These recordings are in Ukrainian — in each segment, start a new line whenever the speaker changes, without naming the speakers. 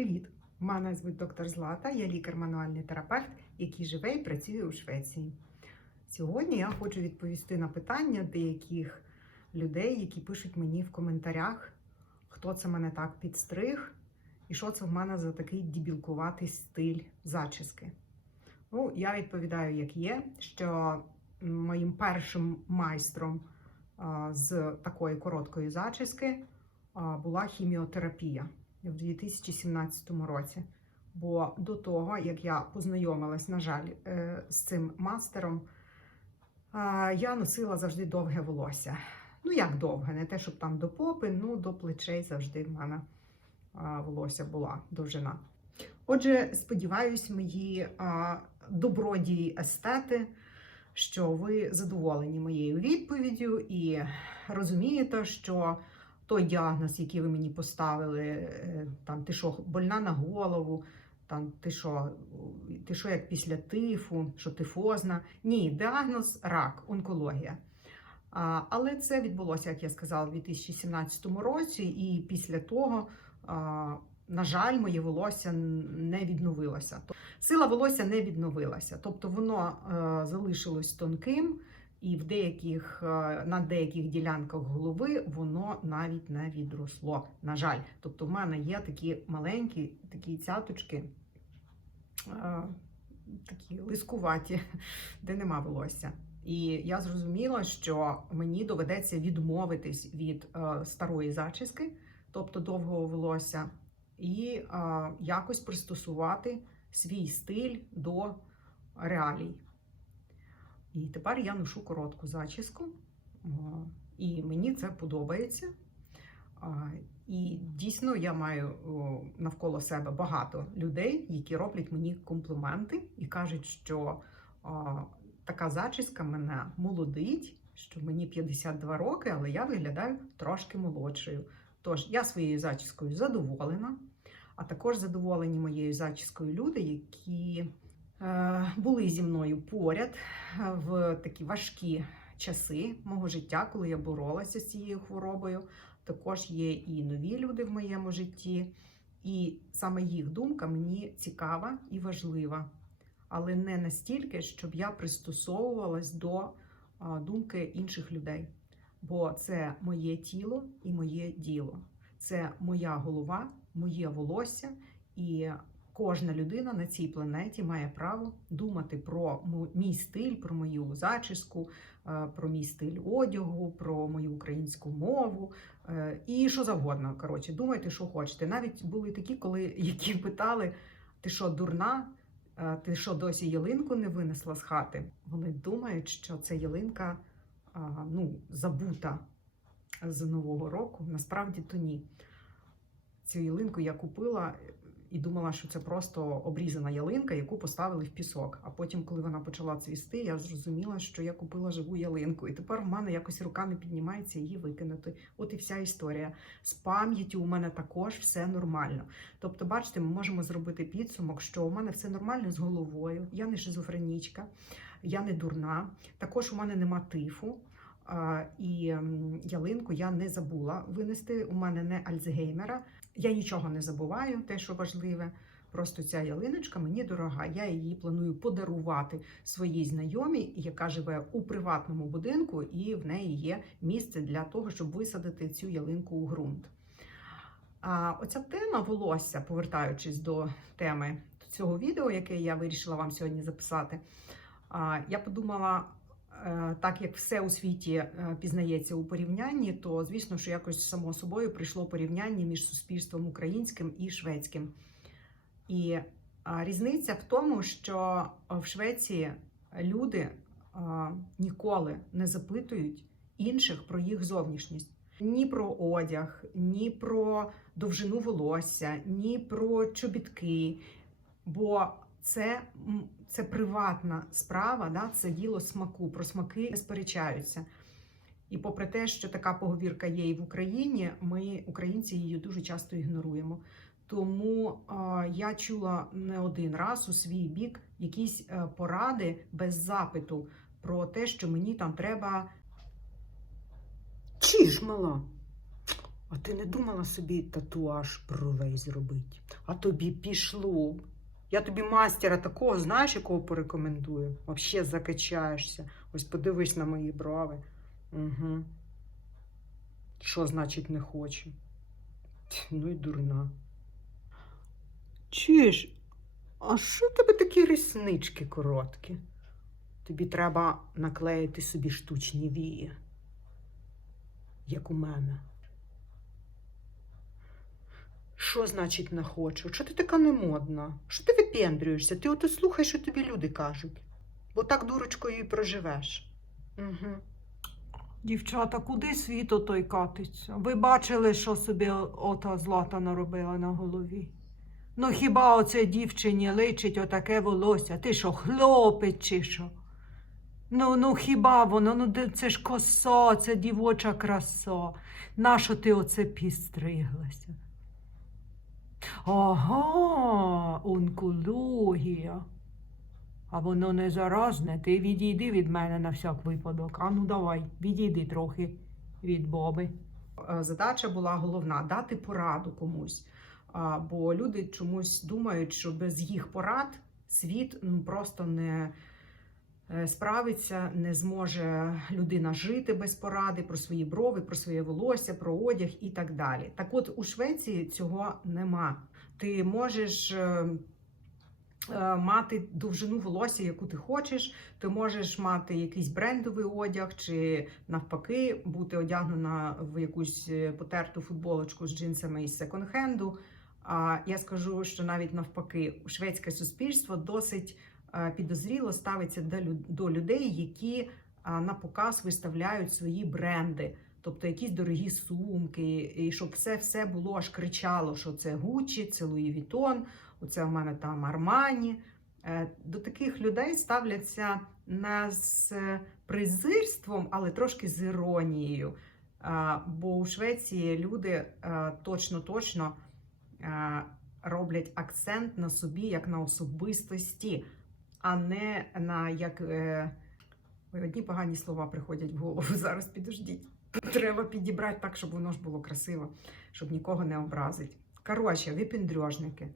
Привіт! Мене звуть доктор Злата, я лікар-мануальний терапевт, який живе і працює у Швеції. Сьогодні я хочу відповісти на питання деяких людей, які пишуть мені в коментарях, хто це мене так підстриг, і що це в мене за такий дібілкуватий стиль зачіски. Ну, я відповідаю, як є, що моїм першим майстром з такої короткої зачіски була хіміотерапія в 2017 році. Бо до того, як я познайомилась, на жаль, е, з цим мастером, я носила завжди довге волосся. Ну, як довге, не те, щоб там до попи, ну до плечей завжди в мене волосся була довжина. Отже, сподіваюсь, мої добродії естети, що ви задоволені моєю відповіддю і розумієте, що той діагноз, який ви мені поставили, е, там ти що, больна на голову, там ти що, ти що як після тифу, що тифозна. Ні, діагноз рак, онкологія. Але це відбулося, як я сказала, у 2017 році, і після того, на жаль, моє волосся не відновилося. Сила волосся не відновилася, тобто воно е, залишилось тонким. І в деяких, е, на деяких ділянках голови воно навіть не відросло. На жаль, тобто в мене є такі маленькі такі цяточки, е, такі лискуваті, де нема волосся. І я зрозуміла, що мені доведеться відмовитись від е, старої зачіски, тобто довгого волосся, і якось пристосувати свій стиль до реалій. І тепер я ношу коротку зачіску, і мені це подобається. І дійсно я маю навколо себе багато людей, які роблять мені компліменти і кажуть, що така зачіска мене молодить, що мені 52 роки, але я виглядаю трошки молодшою. Тож я своєю зачіскою задоволена, а також задоволені моєю зачіскою люди, які були зі мною поряд в такі важкі часи мого життя, коли я боролася з цією хворобою. Також є і нові люди в моєму житті, і саме їх думка мені цікава і важлива, але не настільки, щоб я пристосовувалась до думки інших людей. Бо це моє тіло і моє діло, це моя голова, моє волосся і Кожна людина на цій планеті має право думати про мій стиль, про мою зачіску, е, про мій стиль одягу, про мою українську мову е, і що завгодно. Коротше, думайте, що хочете. Навіть були такі, коли які питали: ти що, дурна? Е, ти що досі ялинку не винесла з хати? Вони думають, що це ялинка ну, забута з нового року. Насправді то ні. Цю ялинку я купила і думала, що це просто обрізана ялинка, яку поставили в пісок. А потім, коли вона почала цвісти, я зрозуміла, що я купила живу ялинку. І тепер в мене якось рука не піднімається її викинути. От і вся історія. З пам'яттю у мене також все нормально. Тобто, бачите, ми можемо зробити підсумок, що у мене все нормально з головою, я не шизофренічка, я не дурна. Також у мене нема тифу. І ялинку я не забула винести. У мене не Альцгеймера. Я нічого не забуваю, те, що важливе. Просто ця ялиночка мені дорога. Я її планую подарувати своїй знайомій, яка живе у приватному будинку, і в неї є місце для того, щоб висадити цю ялинку у ґрунт. А оця тема волосся, повертаючись до теми цього відео, яке я вирішила вам сьогодні записати, я подумала. Е, так як все у світі е, пізнається у порівнянні, то звісно, що якось само собою прийшло порівняння між суспільством українським і шведським. І різниця в тому, що в Швеції люди ніколи не запитують інших про їх зовнішність. Ні про одяг, ні про довжину волосся, ні про чобітки. Бо це це приватна справа, да, це діло смаку. Про смаки не сперечаються. І попри те, що така поговірка є і в Україні, ми, українці, її дуже часто ігноруємо. Тому е, я чула не один раз у свій бік якісь е, поради без запиту про те, що мені там треба.
Чи?
А ти не думала собі татуаж бровей зробити? А тобі пішло. Я тобі мастера такого, знаєш, якого порекомендую? Взагалі закачаєшся. Ось подивись на мої брови. Угу. Що значить не хочу? Ну і дурна. Чуєш, а що в тебе такі реснички короткі? Тобі треба наклеїти собі штучні вії, як у мене. Що значить не хочу? Що ти така немодна? Що ти випендрюєшся? Ти ото слухай, що тобі люди кажуть. Бо так дурочкою і проживеш. Угу.
Дівчата, куди світ отой катиться? Ви бачили, що собі ота злата наробила на голові? Ну хіба оце дівчині личить отаке волосся? Ти що, хлопець чи що? Ну, ну хіба воно? Ну це ж коса, це дівоча краса. Нащо ти оце підстриглася? Ага, онкологія. А воно не заразне, ти відійди від мене на всяк випадок. А ну давай, відійди трохи від Боби.
Е, задача була головна дати пораду комусь. Бо люди чомусь думають, що без їх порад світ ну, просто не справиться, не зможе людина жити без поради про свої брови, про своє волосся, про одяг і так далі. Так от у Швеції цього нема. Ти можеш. е, е, Мати довжину волосся, яку ти хочеш, ти можеш мати якийсь брендовий одяг, чи навпаки бути одягнена в якусь е, потерту футболочку з джинсами із секонд-хенду. А я скажу, що навіть навпаки, шведське суспільство досить е, підозріло ставиться до лю- людей, які на показ виставляють свої бренди. Тобто якісь дорогі сумки, і щоб все все було аж кричало, що це Гуччі, це Луї Вітон, оце в мене там Армані. Е, До таких людей ставляться не з е, презирством, але трошки з іронією. Бо у Швеції люди точно-точно роблять акцент на собі як на особистості, а не на як. е, Ой, одні погані слова приходять в голову. Зараз підождіть. Треба підібрати так, щоб воно ж було красиво, щоб нікого не образить. Коротше, випендрежники.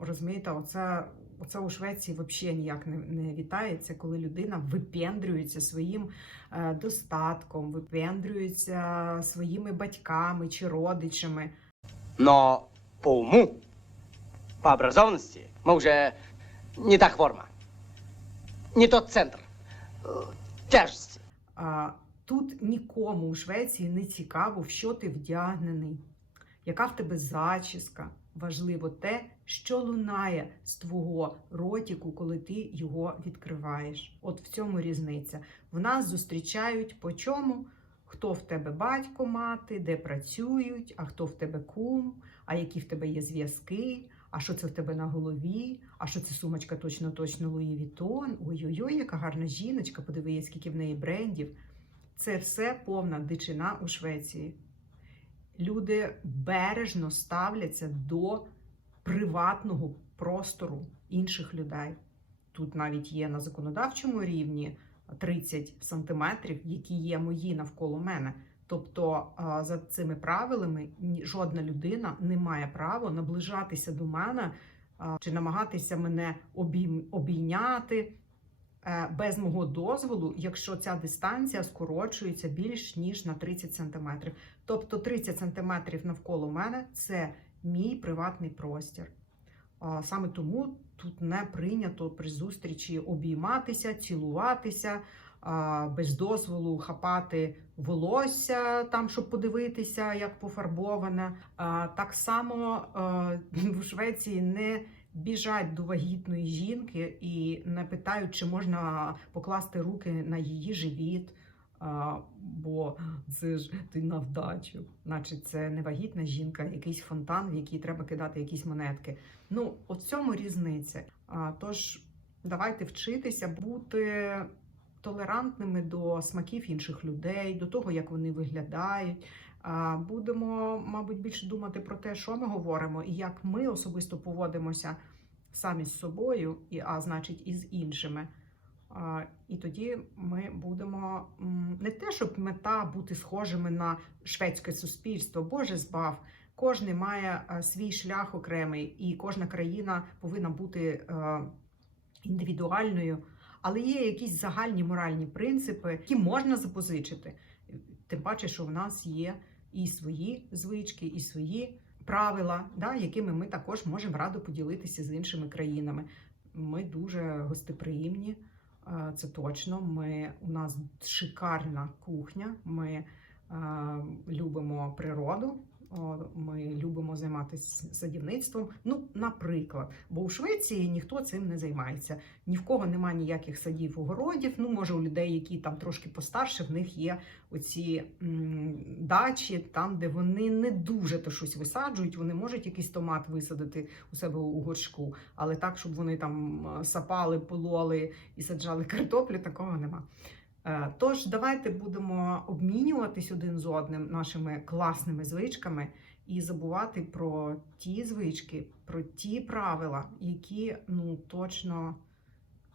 Розумієте, оце, оце у Швеції взагалі ніяк не, не вітається, коли людина випендрюється своїм е, достатком, випендрюється своїми батьками чи родичами.
Но по уму, по образованности мы уже не та форма, не тот центр э, тяжести.
А, тут нікому у Швеції не цікаво, в що ти вдягнений, яка в тебе зачіска. Важливо те, що лунає з твого ротіку, коли ти його відкриваєш. От в цьому різниця. В нас зустрічають по чому, хто в тебе батько мати, де працюють, а хто в тебе кум, а які в тебе є зв'язки, а що це в тебе на голові, а що це сумочка точно точно Луї Вітон. Ой-ой-ой, яка гарна жіночка, подивись, скільки в неї брендів. Це все повна дичина у Швеції. Люди бережно ставляться до приватного простору інших людей. Тут навіть є на законодавчому рівні 30 сантиметрів, які є мої навколо мене. Тобто, за цими правилами жодна людина не має права наближатися до мене чи намагатися мене обійняти е, без мого дозволу, якщо ця дистанція скорочується більш ніж на 30 сантиметрів. Тобто 30 сантиметрів навколо мене це мій приватний простір. Саме тому тут не прийнято при зустрічі обійматися, цілуватися, без дозволу хапати волосся там, щоб подивитися, як пофарбоване. Так само е, в Швеції не біжать до вагітної жінки і не питають, чи можна покласти руки на її живіт. А, бо це ж ти на вдачу, наче це не вагітна жінка, якийсь фонтан, в який треба кидати якісь монетки. Ну, от цьому різниця. А, тож давайте вчитися бути толерантними до смаків інших людей, до того, як вони виглядають. Будемо, мабуть, більше думати про те, що ми говоримо, і як ми особисто поводимося самі з собою, а значить, і з іншими. І тоді ми будемо не те, щоб мета бути схожими на шведське суспільство, Боже збав. Кожен має свій шлях окремий, і кожна країна повинна бути індивідуальною. Але є якісь загальні моральні принципи, які можна запозичити. Тим паче, що в нас є і свої звички, і свої правила, да, якими ми також можемо радо поділитися з іншими країнами. Ми дуже гостеприємні, е, це точно. Ми, у нас шикарна кухня. Ми е, любимо природу. Ми любимо займатися садівництвом. Ну, наприклад, бо у Швеції ніхто цим не займається. Ні в кого немає ніяких садів огородів. Ну, може, у людей, які там трошки постарше, в них є оці дачі, там, де вони не дуже то щось висаджують. Вони можуть якийсь томат висадити у себе у горшку, але так, щоб вони там е, сапали, пололи і саджали картоплю, такого нема. Е, Тож давайте будемо обмінюватись один з одним нашими класними звичками і забувати про ті звички, про ті правила, які ну точно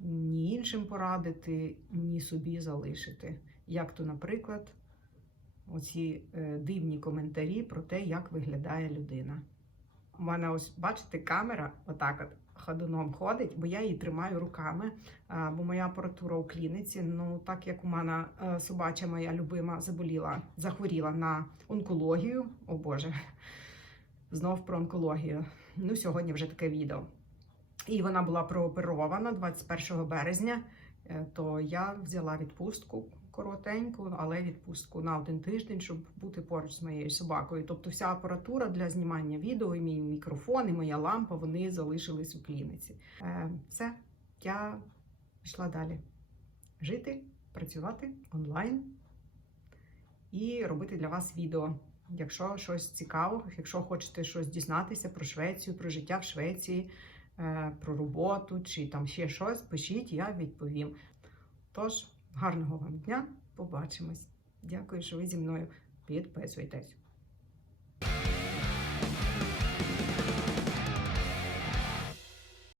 ні іншим порадити, ні собі залишити. Як то, наприклад, оці е, дивні коментарі про те, як виглядає людина. У мене ось, бачите, камера отак от ходуном ходить, бо я її тримаю руками, бо моя апаратура у клініці. Ну, так як у мене е, собача моя любима заболіла, захворіла на онкологію. О Боже, знов про онкологію. Ну, сьогодні вже таке відео. І вона була прооперована 21 березня. Е, То я взяла відпустку коротеньку, але відпустку на один тиждень, щоб бути поруч з моєю собакою. Тобто, вся апаратура для знімання відео, і мій мікрофон, і моя лампа вони залишились у клініці. Е, все, я пішла далі жити, працювати онлайн і робити для вас відео. Якщо щось цікаво, якщо хочете щось дізнатися про Швецію, про життя в Швеції, е, про роботу чи там ще щось, пишіть, я відповім. Тож, гарного вам дня, побачимось. Дякую, що ви зі мною підписуєтесь.